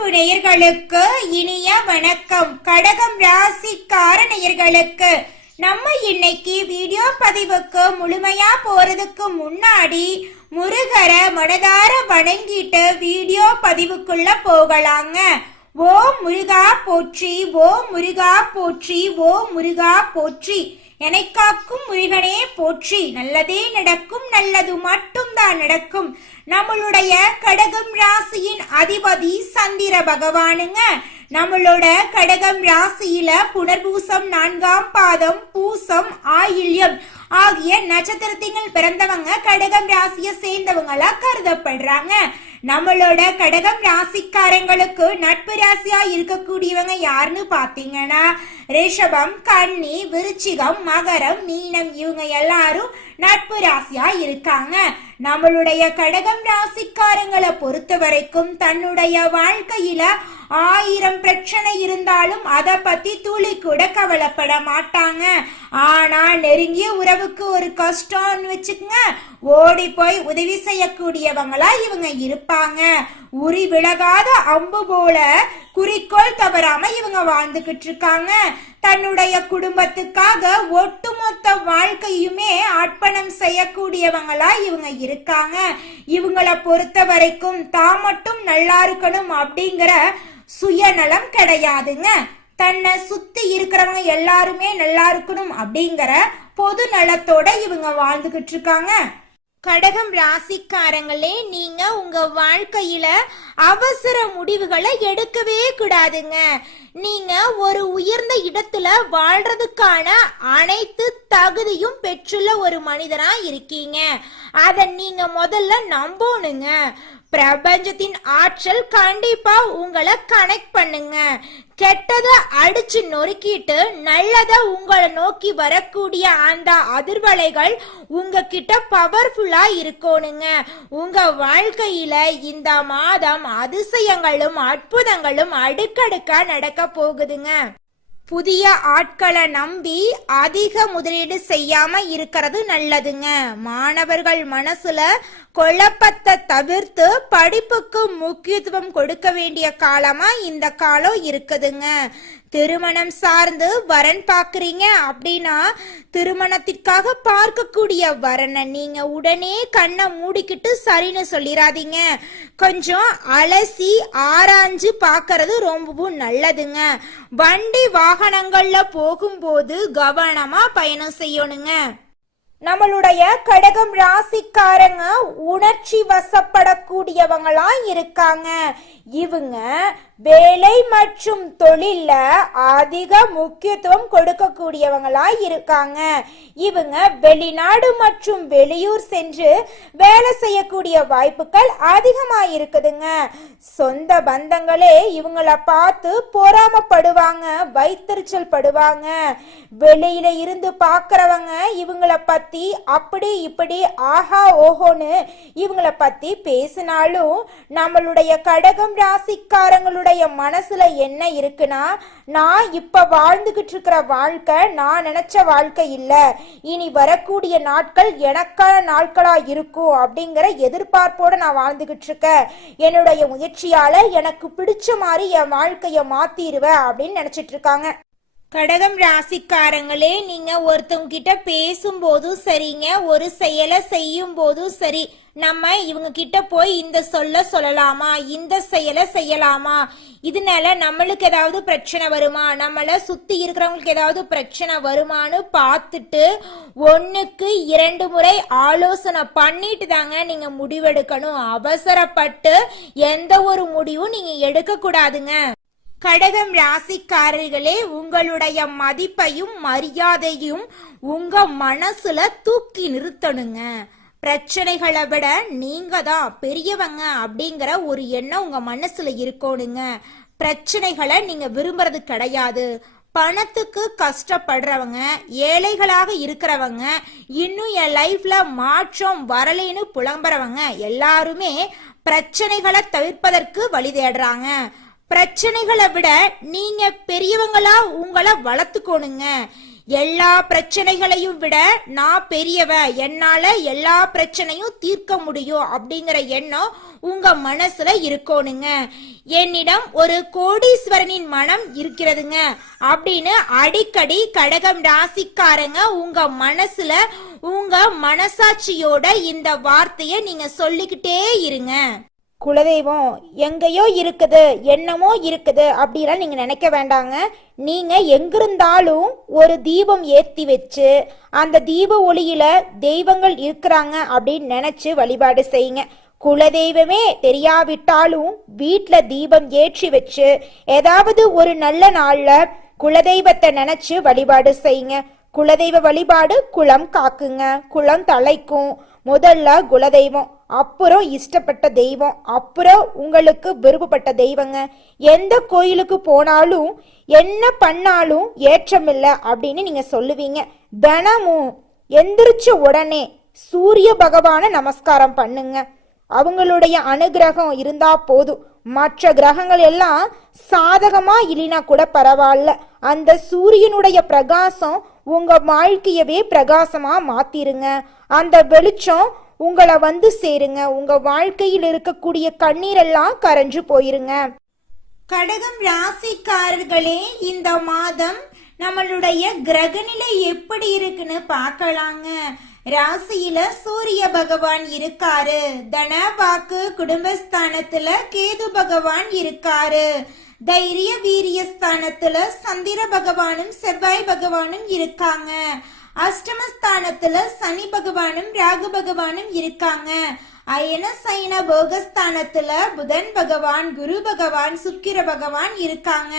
அன்பு நேயர்களுக்கு இனிய வணக்கம். கடகம் ராசிக்கார நேயர்களுக்கு நம்ம இன்னைக்கு வீடியோ பதிவுக்கு முழுமையா போறதுக்கு முன்னாடி முருகரை மனதார வணங்கிட்டு வீடியோ பதிவுக்குள்ள போகலாங்க. ஓம் முருகா போற்றி, ஓம் முருகா போற்றி, ஓம் முருகா போற்றி. எனக்காக்கும் முருகனே போற்றி. நல்லதே நடக்கும், நல்லது மட்டும்தான் நடக்கும். நம்மளுடைய கடகம் ராசியின் அதிபதி சந்திர பகவானுங்க. நம்மளோட கடகம் ராசியில புனர்பூசம் 4ஆம் பாதம், பூசம், ஆயில்யம் ஆகிய நட்சத்திரத்தில் பிறந்தவங்க கடகம் ராசியை சேர்ந்தவங்களா கருதப்படுறாங்க. நம்மளோட கடகம் ராசிக்காரங்களுக்கு நட்பு ராசியா இருக்கக்கூடியவங்க யாருன்னு பாத்தீங்கன்னா ரிஷபம், கன்னி, விருச்சிகம், மகரம், மீனம் இவங்க எல்லாரும் நட்பு ராசியா இருக்காங்க. நம்மளுடைய கடகம் ராசிக்காரங்களை பொறுத்த வரைக்கும் தன்னுடைய வாழ்க்கையில 1000 பிரச்சனை இருந்தாலும் அதை பத்தி துளி கூட கவலைப்பட மாட்டாங்க. ஆனா நெருங்கிய உறவுக்கு ஒரு கஷ்டம்னு வச்சுக்கோங்க, ஓடி போய் உதவி செய்யக்கூடியவங்களா இவங்க இருப்பாங்க. உரி விலகாத அம்பு போல குறிக்கோள் தவறாம இவங்க வாழ்ந்துகிட்டு இருக்காங்க. தன்னுடைய குடும்பத்துக்காக ஒட்டுமொத்த வாழ்க்கையுமே அர்ப்பணம் செய்யக்கூடியவங்களா இவங்க இருக்காங்க. இவங்களை பொறுத்த வரைக்கும் தான் மட்டும் நல்லா இருக்கணும் அப்படிங்கிற சுயநலம் கிடையாதுங்க. தன்னை சுத்தி இருக்கிறவங்க எல்லாருமே நல்லா இருக்கணும் அப்படிங்கிற பொது நலத்தோட இவங்க வாழ்ந்துகிட்டு இருக்காங்க. கடகம் ராசிக்காரங்களே, நீங்க உங்க வாழ்க்கையில அவசர முடிவுகளை எடுக்கவே கூடாதுங்க. நீங்க ஒரு உயர்ந்த இடத்துல வாழ்றதுக்கான அனைத்து தகுதியும் பெற்றுள்ள ஒரு மனிதரா இருக்கீங்க. அத நீங்க முதல்ல நம்பணுங்க. பிரபஞ்சத்தின் ஆற்றல் கண்டிப்பா உங்களை கனெக்ட் பண்ணுங்க. கெட்டதை அடிச்சு நொறுக்கிட்டு நல்லத உங்களை நோக்கி வரக்கூடிய அந்த அதிர்வலைகள் உங்ககிட்ட பவர்ஃபுல்லா இருக்கணுங்க. உங்க வாழ்க்கையில இந்த மாதம் அதிசயங்களும் அற்புதங்களும் அடுக்கடுக்கா நடக்க போகுதுங்க. புதிய ஆட்களை நம்பி அதிக முதலீடு செய்யாம இருக்கிறது நல்லதுங்க. மாணவர்கள் மனசுல குழப்பத்தை தவிர்த்து படிப்புக்கு முக்கியத்துவம் கொடுக்க வேண்டிய காலமா இந்த காலம் இருக்குதுங்க. திருமணம் சார்ந்து வரன் பாக்குறீங்க அப்படின்னா திருமணத்திற்காக பார்க்கக்கூடிய வரனை நீங்க உடனே கண்ணை மூடிக்கிட்டு சரின்னு சொல்லிடாதீங்க. கொஞ்சம் அலசி ஆராய்ஞ்சு பாக்குறது ரொம்பவும் நல்லதுங்க. வண்டி வாகனங்கள்ல போகும்போது கவனமா பயணம் செய்யணுங்க. நம்மளுடைய கடகம் ராசிக்காரங்க உணர்ச்சி வசப்படக்கூடியவங்களா இருக்காங்க. இவங்க வேலை மற்றும் தொழில அதிக முக்கியத்துவம் கொடுக்கக்கூடியவங்களா இருக்காங்க. இவங்க வெளிநாடு மற்றும் வெளியூர் சென்று வேலை செய்யக்கூடிய வாய்ப்புகள் அதிகமா இருக்குதுங்க. சொந்த பந்தங்களே இவங்கள பார்த்து பொறாமப்படுவாங்க, வைத்தறிச்சல் படுவாங்க. வெளியில இருந்து பாக்குறவங்க இவங்கள பத்தி அப்படி இப்படி ஆஹா ஓஹோன்னு இவங்கள பத்தி பேசினாலும் நம்மளுடைய கடகம் ராசிக்காரங்களுடைய மனசுல என்ன இருக்குன்னா, நான் இப்ப வாழ்ந்துகிட்டு இருக்கிற வாழ்க்கை நான் நினைச்ச வாழ்க்கை இல்ல, இனி வரக்கூடிய நாட்கள் எனக்கான நாட்களா இருக்கும் அப்படிங்கிற எதிர்பார்ப்போட நான் வாழ்ந்துகிட்டு இருக்கேன். என்னுடைய முயற்சியால எனக்கு பிடிச்ச மாதிரி என் வாழ்க்கைய மாத்திருவேன் அப்படின்னு நினைச்சிட்டு இருக்காங்க. கடகம் ராசிக்காரங்களே, நீங்க ஒருத்தவங்க கிட்ட பேசும்போதும் சரிங்க, ஒரு செயலை செய்யும் போதும் சரி, நம்ம இவங்க கிட்ட போய் இந்த சொல்ல சொல்லலாமா, இந்த செயலை செய்யலாமா, இதனால நம்மளுக்கு ஏதாவது பிரச்சனை வருமா, நம்மள சுத்தி இருக்கிறவங்களுக்கு ஏதாவது பிரச்சனை வருமானு பார்த்துட்டு 1க்கு 2 முறை ஆலோசனை பண்ணிட்டு தாங்க நீங்க முடிவெடுக்கணும். அவசரப்பட்டு எந்த ஒரு முடிவும் நீங்க எடுக்க கூடாதுங்க. கடகம் ராசிக்காரர்களே, உங்களுடைய மதிப்பையும் மரியாதையும் உங்க மனசுல தூக்கி நிறுத்தணுங்க. பிரச்சனைகளை விட நீங்க தான் பெரியவங்க அப்படிங்கிற ஒரு எண்ணம் உங்க மனசுல இருக்கணுங்க. பிரச்சனைகளை நீங்க விரும்புறது கிடையாது. பணத்துக்கு கஷ்டப்படுறவங்க, ஏழைகளாக இருக்கிறவங்க, இன்னும் என் லைஃப்ல மாற்றம் வரலைன்னு புலம்புறவங்க எல்லாருமே பிரச்சனைகளை தவிர்ப்பதற்கு வழி தேடுறாங்க. பிரச்சனைகளை விட நீங்க பெரியவங்களா உங்களை வளர்த்துக்கோணுங்க. எல்லா பிரச்சனைகளையும் விட நான் பெரியவ, என்னால எல்லா பிரச்சனையும் தீர்க்க முடியும் அப்படிங்கிற எண்ணம் உங்க மனசுல இருக்கணுங்க. என்னிடம் ஒரு கோடீஸ்வரனின் மனம் இருக்கிறதுங்க அப்படின்னு அடிக்கடி கடகம் ராசிக்காரங்க உங்க மனசுல உங்க மனசாட்சியோட இந்த வார்த்தைய நீங்க சொல்லிக்கிட்டே இருங்க. குலதெய்வம் எங்கேயோ இருக்குது, என்னமோ இருக்குது அப்படிலாம் நீங்க நினைக்க வேண்டாங்க. நீங்க எங்கிருந்தாலும் ஒரு தீபம் ஏத்தி வச்சு அந்த தீப ஒளியில தெய்வங்கள் இருக்கிறாங்க அப்படின்னு நினைச்சு வழிபாடு செய்யுங்க. குலதெய்வமே தெரியாவிட்டாலும் வீட்டுல தீபம் ஏற்றி வச்சு ஏதாவது ஒரு நல்ல நாள்ல குலதெய்வத்தை நினைச்சு வழிபாடு செய்யுங்க. குலதெய்வ வழிபாடு குலம் காக்குங்க, குலம் தலைக்கும். முதல்ல குலதெய்வம், அப்புறம் இஷ்டப்பட்ட தெய்வம், அப்புறம் உங்களுக்கு விருப்பப்பட்ட தெய்வங்க. எந்த கோயிலுக்கு போனாலும் என்ன பண்ணாலும் ஏற்றமில்லை அப்படின்னு நீங்க சொல்லுவீங்க. தினமும் எந்திரிச்ச உடனே சூரிய பகவான நமஸ்காரம் பண்ணுங்க. அவங்களுடைய அனுகிரகம் இருந்தா போதும். மற்ற கிரகங்கள் எல்லாம் சாதகமா இல்லைனா கூட பரவாயில்ல, அந்த சூரியனுடைய பிரகாசம் உங்க வாழ்க்கையவே பிரகாசமா மாத்திருங்க. அந்த வெளிச்சம் உங்களை வந்து சேருங்க. உங்க வாழ்க்கையில் இருக்கக்கூடிய கண்ணீரெல்லாம் கரைஞ்சு போயிருங்க. கடகம் ராசிக்காரர்களே, இந்த மாதம் நம்மளுடைய கிரகநிலை எப்படி இருக்குன்னு பார்க்கலாங்க. ராசியில சூரிய பகவான் இருக்காரு, தன வாக்கு குடும்பஸ்தானத்துல கேது பகவான் இருக்காரு, தைரிய வீரியஸ்தானத்துல சந்திர பகவானும் செவ்வாய் பகவானும் இருக்காங்க, அஷ்டமஸ்தானத்துல சனி பகவானும் ராகு பகவானும் இருக்காங்க, அயன சைன போகஸ்தானத்துல புதன் பகவான் குரு பகவான் சுக்கிர பகவான் இருக்காங்க.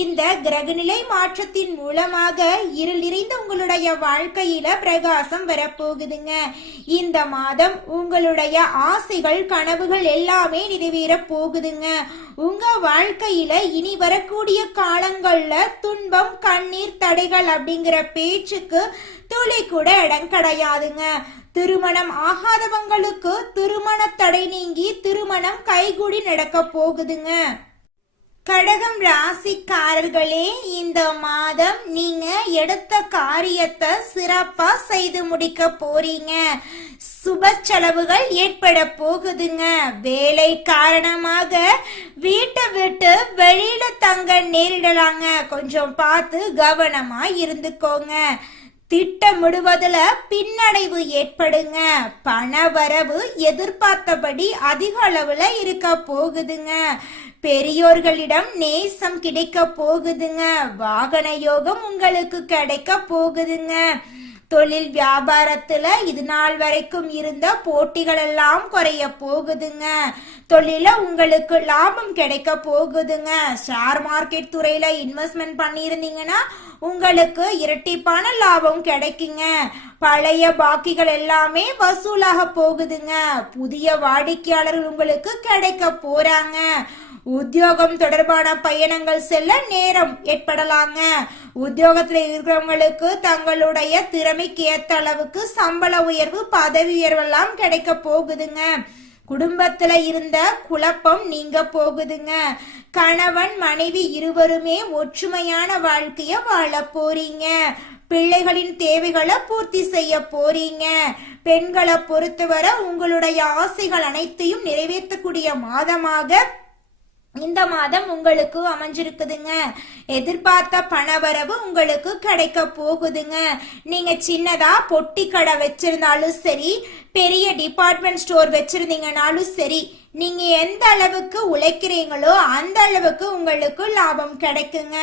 இந்த கிரகநிலை மாற்றத்தின் மூலமாக இருள் நிறைந்த உங்களுடைய வாழ்க்கையில பிரகாசம் வரப்போகுதுங்க. இந்த மாதம் உங்களுடைய ஆசைகள் கனவுகள் எல்லாமே நிறைவேற போகுதுங்க. உங்க வாழ்க்கையில இனி வரக்கூடிய காலங்கள்ல துன்பம் கண்ணீர் தடைகள் அப்படிங்கிற பேச்சுக்கு துளி கூட இடம் கிடையாதுங்க. திருமணம் ஆகாதவங்களுக்கு திருமண தடை நீங்கி திருமணம் கைகூடி நடக்க போகுதுங்க. கடகம் ராசிக்காரர்களே, இந்த மாதம் நீங்க எடுத்த காரியத்தை சிறப்பா செய்து முடிக்க போறீங்க. சுப செலவுகள் ஏற்பட போகுதுங்க. வேலை காரணமாக வீட்டை விட்டு வெளியில தங்க நேரிடலாங்க. கொஞ்சம் பார்த்து கவனமா இருந்துக்கோங்க. திட்டமிடுவதுல பின்னடைவு ஏற்படுங்க. பண வரவு எதிர்பார்த்தபடி அதிக அளவுல இருக்க போகுதுங்க. பெரியோர்களிடம் நேசம் கிடைக்க போகுதுங்க. வாகன யோகம் உங்களுக்கு கிடைக்க போகுதுங்க. தொழில் வியாபாரத்துல இது நாள் வரைக்கும் இருந்த போட்டிகள் எல்லாம் குறைய போகுதுங்க. தொழில உங்களுக்கு லாபம் கிடைக்க போகுதுங்க. ஷேர் மார்க்கெட் துறையில இன்வெஸ்ட்மெண்ட் பண்ணியிருந்தீங்கன்னா உங்களுக்கு இரட்டிப்பான லாபம் கிடைக்குங்க. பழைய பாக்கிகள் எல்லாமே வசூலாக போகுதுங்க. புதிய வாடிக்கையாளர்கள் உங்களுக்கு கிடைக்க போறாங்க. உத்தியோகம் தொடர்பான பயணங்கள் செல்ல நேரம் ஏற்படலாங்க. உத்தியோகத்துல இருக்கிறவங்களுக்கு தங்களுடைய திறமைக்கு ஏத்த அளவுக்கு சம்பள உயர்வு பதவி உயர்வு எல்லாம் கிடைக்க போகுதுங்க. குடும்பத்துல இருந்த குழப்பம் நீங்க போகுதுங்க. கணவன் மனைவி இருவருமே ஒற்றுமையான வாழ்க்கைய வாழ போறீங்க. பிள்ளைகளின் தேவைகளை பூர்த்தி செய்ய போறீங்க. பெண்களை பொறுத்தவரை உங்களுடைய ஆசைகள் அனைத்தையும் நிறைவேற்றக்கூடிய மாதமாக இந்த மாதம் உங்களுக்கு அமைஞ்சிருக்குதுங்க. எதிர்பார்த்த பணவரவு உங்களுக்கு கிடைக்க போகுதுங்க. நீங்க சின்னதா பொட்டி கடை வச்சிருந்தாலும் சரி, பெரிய டிபார்ட்மெண்ட் ஸ்டோர் வச்சிருந்தீங்கனாலும் சரி, நீங்க எந்த அளவுக்கு உழைக்கிறீங்களோ அந்த அளவுக்கு உங்களுக்கு லாபம் கிடைக்குங்க.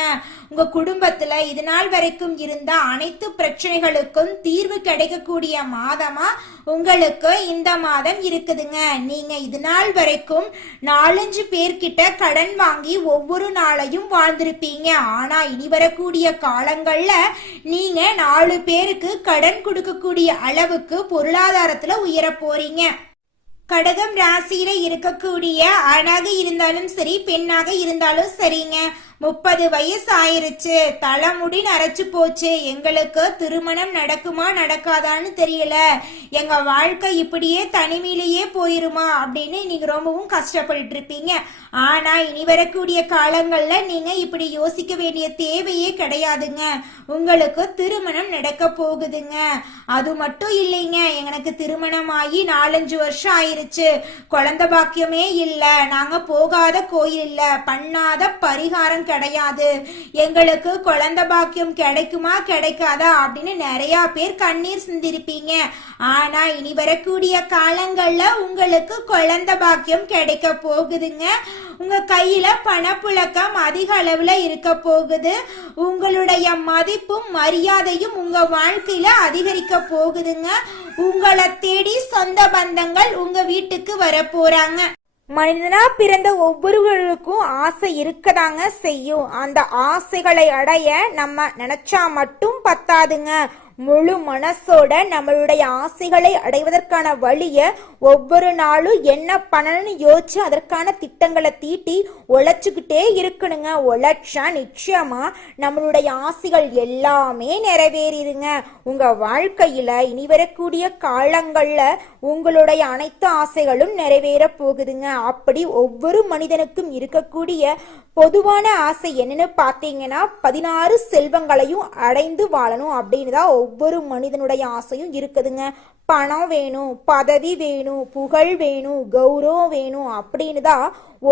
உங்க குடும்பத்துல இது நாள் வரைக்கும் இருந்த அனைத்து பிரச்சனைகளுக்கும் தீர்வு கிடைக்கக்கூடிய மாதமா உங்களுக்கு இந்த மாதம் இருக்குதுங்க. நீங்க இது நாள் வரைக்கும் 4-5 பேர்கிட்ட கடன் வாங்கி ஒவ்வொரு நாளையும் வாழ்ந்திருப்பீங்க. ஆனா இனி வரக்கூடிய காலங்கள்ல நீங்க 4 பேருக்கு கடன் கொடுக்கக்கூடிய அளவுக்கு பொருளாதாரத்துல உயர போறீங்க. கடகம் ராசியில இருக்கக்கூடிய ஆணாக இருந்தாலும் சரி, பெண்ணாக இருந்தாலும் சரிங்க, 30 வயசு ஆயிருச்சு, தலைமுடி நரைச்சு போச்சு, எங்களுக்கு திருமணம் நடக்குமா நடக்காதான்னு தெரியல, எங்க வாழ்க்கை இப்படியே தனிமையிலேயே போயிருமா அப்படின்னு நீங்க ரொம்பவும் கஷ்டப்பட்டு இருப்பீங்க. ஆனா இனி வரக்கூடிய காலங்கள்ல நீங்க இப்படி யோசிக்க வேண்டிய தேவையே கிடையாதுங்க. உங்களுக்கு திருமணம் நடக்க போகுதுங்க. அது மட்டும் இல்லைங்க, எனக்கு திருமணம் ஆகி 4-5 வருஷம் ஆயிருச்சு, குழந்தை பாக்கியமே இல்ல, நாங்க போகாத கோயில் இல்ல, பண்ணாத பரிகாரம் கிடையாது, எங்களுக்கு குழந்தை பாக்கியம் கிடைக்குமா கிடைக்காதா அப்படின்னு நிறைய பேர் கண்ணீர் சிந்திருப்பீங்க. ஆனா இனி வரக்கூடிய காலங்கள்ல உங்களுக்கு குழந்தை பாக்கியம் கிடைக்க போகுதுங்க. உங்க கையில பணப்புழக்கம் அதிக அளவுல இருக்க போகுது. உங்களுடைய மதிப்பும் மரியாதையும் உங்க வாழ்க்கையில அதிகரிக்க போகுதுங்க. உங்களை தேடி சொந்த பந்தங்கள் உங்க வீட்டுக்கு வர போறாங்க. மனிதனா பிறந்த ஒவ்வொருவருக்கும் ஆசை இருக்கதாங்க செய்யும். அந்த ஆசைகளை அடைய நம்ம நினைச்சா மட்டும் பத்தாதுங்க. முழு மனசோட நம்மளுடைய ஆசைகளை அடைவதற்கான வழிய ஒவ்வொரு நாளும் என்ன பண்ணணும்னு யோசிச்சு அதற்கான திட்டங்களை தீட்டி உழைச்சுக்கிட்டே இருக்கணுங்க. உழைச்சா நிச்சயமா நம்மளுடைய ஆசைகள் எல்லாமே நிறைவேறிடுங்க. உங்க வாழ்க்கையில இனி வரக்கூடிய காலங்கள்ல உங்களுடைய அனைத்து ஆசைகளும் நிறைவேற போகுதுங்க. அப்படி ஒவ்வொரு மனிதனுக்கும் இருக்கக்கூடிய பொதுவான ஆசை என்னன்னு பார்த்தீங்கன்னா 16 செல்வங்களையும் அடைந்து வாழணும் அப்படின்னு தான் ஒவ்வொரு மனிதனுடைய ஆசையும் இருக்குதுங்க. பணம் வேணும், பதவி வேணும், புகழ் வேணும், கௌரவம் வேணும் அப்படின்னு தான்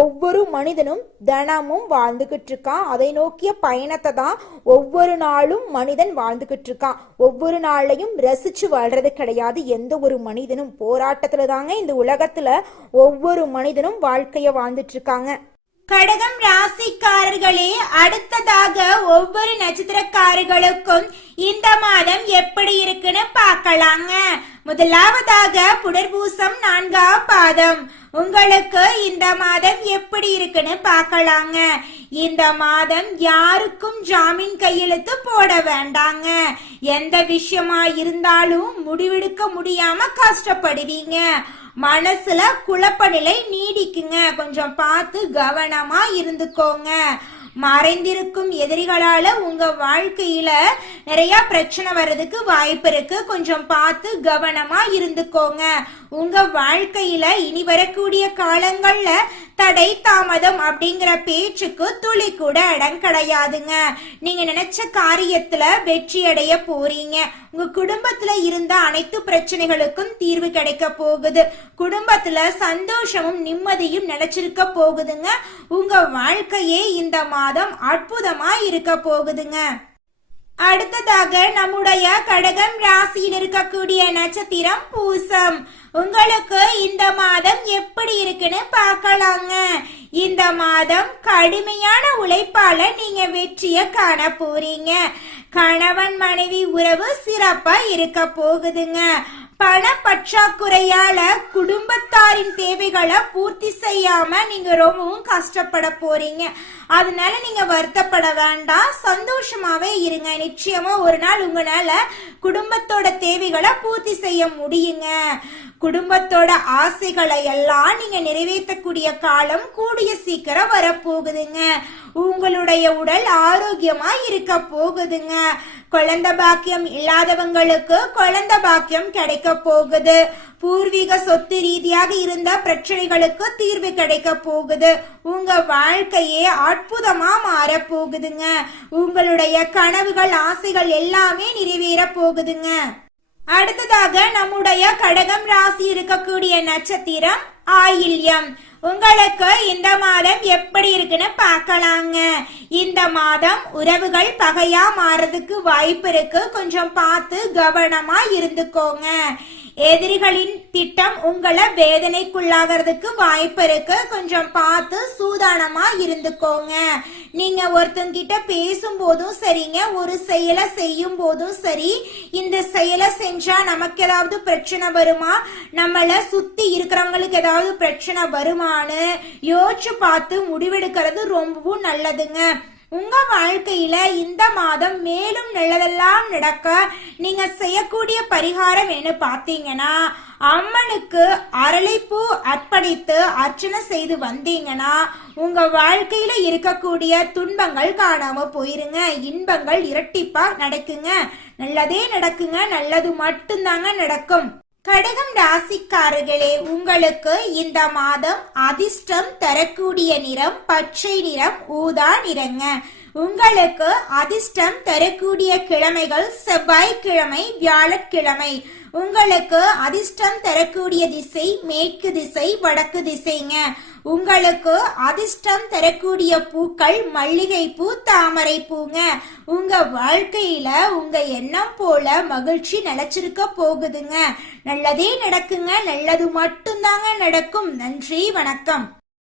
ஒவ்வொரு மனிதனும் தினமும் வாழ்ந்துகிட்டு இருக்கான். அதை நோக்கிய பயணத்தை தான் ஒவ்வொரு நாளும் மனிதன் வாழ்ந்துகிட்டு இருக்கான். ஒவ்வொரு நாளையும் ரசிச்சு வாழ்றது கிடையாது. எந்த ஒரு மனிதனும் போராட்டத்துல தாங்க இந்த உலகத்துல ஒவ்வொரு மனிதனும் வாழ்க்கைய வாழ்ந்துட்டு இருக்காங்க. கடகம் ராசிக்காரர்களே, அடுத்ததாக ஒவ்வொரு நட்சத்திரக்காரர்களுக்கும் இந்த மாதம் எப்படி இருக்குன்னு பார்க்கலாங்க. முதலாவதாக புனர்பூசம் 4ஆம் பாதம். உங்களுக்கு இந்த மாதம் எப்படி இருக்குன்னு பார்க்கலாங்க. இந்த மாதம் யாருக்கும் ஜாமீன் கையெழுத்து போட வேண்டாங்க. எந்த விஷயமா இருந்தாலும் முடிவெடுக்க முடியாம கஷ்டப்படுவீங்க. மனசுல குழப்ப நிலை நீடிக்குங்க. கொஞ்சம் பார்த்து கவனமா இருந்துக்கோங்க. மறைந்திருக்கும் எதிரிகளால உங்க வாழ்க்கையில நிறைய பிரச்சனை வர்றதுக்கு வாய்ப்பு இருக்கு. கொஞ்சம் பார்த்து கவனமா இருந்துக்கோங்க. உங்க வாழ்க்கையில இனி வரக்கூடிய காலங்கள்ல தடை தாமதம் அப்படிங்கிற பேச்சுக்கு துளி கூட இடம் கிடையாதுங்க. நீங்க நினைச்ச காரியத்துல வெற்றி அடைய போறீங்க. உங்க குடும்பத்துல இருந்த அனைத்து பிரச்சனைகளுக்கும் தீர்வு கிடைக்க போகுது. குடும்பத்துல சந்தோஷமும் நிம்மதியும் நிலைச்சிருக்க போகுதுங்க. உங்க வாழ்க்கையே இந்த மாதம் அற்புதமா இருக்க போகுதுங்க. அடுத்ததாக நம்முடைய கடகம் ராசியில் இருக்கக்கூடிய நட்சத்திரம் பூசம். உங்களுக்கு இந்த மாதம் எப்படி இருக்குன்னு பார்க்கலாங்க. இந்த மாதம் கடுமையான உழைப்பால நீங்க வெற்றிய காண போறீங்க. கணவன் மனைவி உறவு சிறப்பா இருக்க போகுதுங்க. பண பற்றாக்குறையால குடும்பத்தாரின் தேவைகளை பூர்த்தி செய்யாம நீங்க ரொம்பவும் கஷ்டப்பட போறீங்க. அதனால நீங்க வருத்தப்பட வேண்டாம், சந்தோஷமாவே இருங்க. நிச்சயமா ஒரு நாள் உங்களால குடும்பத்தோட தேவைகளை பூர்த்தி செய்ய முடியுங்க. குடும்பத்தோட ஆசைகளை எல்லாம் நீங்க நிறைவேற்றக்கூடிய காலம் கூடிய சீக்கிரம் வரப்போகுதுங்க. உங்களுடைய உடல் ஆரோக்கியமா இருக்க போகுதுங்க. குழந்தை பாக்கியம் இல்லாதவங்களுக்கு குழந்தை பாக்கியம் கிடைக்க போகுது. பூர்வீக சொத்து ரீதியாக இருந்த பிரச்சனைகளுக்கு தீர்வு கிடைக்க போகுது. உங்க வாழ்க்கையே அற்புதமா மாற போகுதுங்க. உங்களுடைய கனவுகள் ஆசைகள் எல்லாமே நிறைவேற போகுதுங்க. அடுத்ததாக நம்முடைய கடகம் ராசி இருக்கக்கூடிய நட்சத்திரம் ஆயில்யம். உங்களுக்கு இந்த மாதம் எப்படி இருக்குன்னு பார்க்கலாங்க. இந்த மாதம் உறவுகள் பகையா மாறதுக்கு வாய்ப்பு இருக்கு. கொஞ்சம் பார்த்து கவனமா இருந்துக்கோங்க. எதிரிகளின் திட்டம் உங்களை வேதனைக்குள்ளாகிறதுக்கு வாய்ப்பு இருக்கு. கொஞ்சம் பார்த்து சூதானமா இருந்துக்கோங்க. நீங்க ஒருத்தங்கிட்ட பேசும் போதும் சரிங்க, ஒரு செயலை செய்யும் போதும் சரி, இந்த செயலை செஞ்சா நமக்கு ஏதாவது பிரச்சனை வருமா, நம்மள சுத்தி இருக்கிறவங்களுக்கு ஏதாவது பிரச்சனை வருமானு யோசிச்சு பார்த்து முடிவெடுக்கிறது ரொம்பவும் நல்லதுங்க. உங்க வாழ்க்கையில இந்த மாதம் மேலும் நல்லதெல்லாம் நடக்க நீங்க செய்யக்கூடிய பரிகாரம் என்ன பார்த்தீங்கன்னா, அம்மனுக்கு அரளிப்பூ அர்ப்பணித்து அர்ச்சனை செய்து வந்தீங்கன்னா உங்க வாழ்க்கையில இருக்கக்கூடிய துன்பங்கள் காணாம போயிருங்க, இன்பங்கள் இரட்டிப்பா நடக்குங்க, நல்லதே நடக்குங்க, நல்லது மட்டும்தாங்க நடக்கும். கடகம் ராசிக்காரர்களே, உங்களுக்கு இந்த மாதம் அதிர்ஷ்டம் தரக்கூடிய நிறம் பச்சை நிறம், ஊதா நிறங்க. உங்களுக்கு அதிர்ஷ்டம் தரக்கூடிய கிழமைகள் செவ்வாய்க்கிழமை, வியாழக்கிழமை. உங்களுக்கு அதிர்ஷ்டம் தரக்கூடிய திசை மேற்கு திசை, வடக்கு திசைங்க. உங்களுக்கு அதிர்ஷ்டம் தரக்கூடிய பூக்கள் மல்லிகை பூ, தாமரை பூங்க. உங்க வாழ்க்கையில உங்க எண்ணம் போல மகிழ்ச்சி நிலைச்சிருக்க போகுதுங்க. நல்லதே நடக்குங்க, நல்லது மட்டும்தாங்க நடக்கும். நன்றி, வணக்கம்.